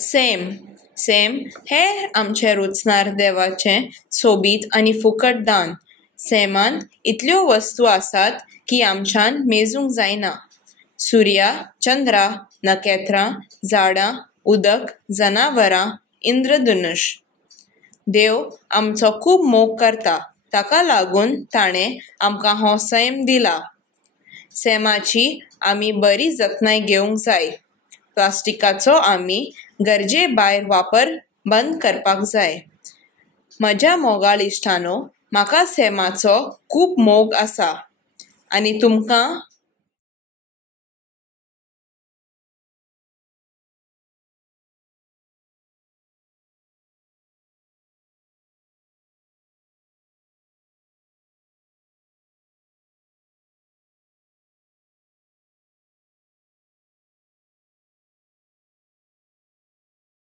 Same same हे आमचे रुचनार देवाचें सोबीत आनी फुकट दान. सैमांत इतल्यो वस्तू आसात की आमच्यान मेजूंक जायना. सुर्या, चंद्रा, नखेत्रां, झाडां, उदक, जनावरां, इंद्रधनुश. देव आमचो खूब मोग करता, ताका लागून ताणें आमकां हो सैम दिला. सैमाची आमी बरी जतनाय घेवंक जाय. प्लास्टिकाचो आमी गरजे भायर वापर बंद करपाक जाय. म्हज्या मोगाळ इश्टांनो, म्हाका सैमाचो खूब मोग आसा. आनी तुमकां?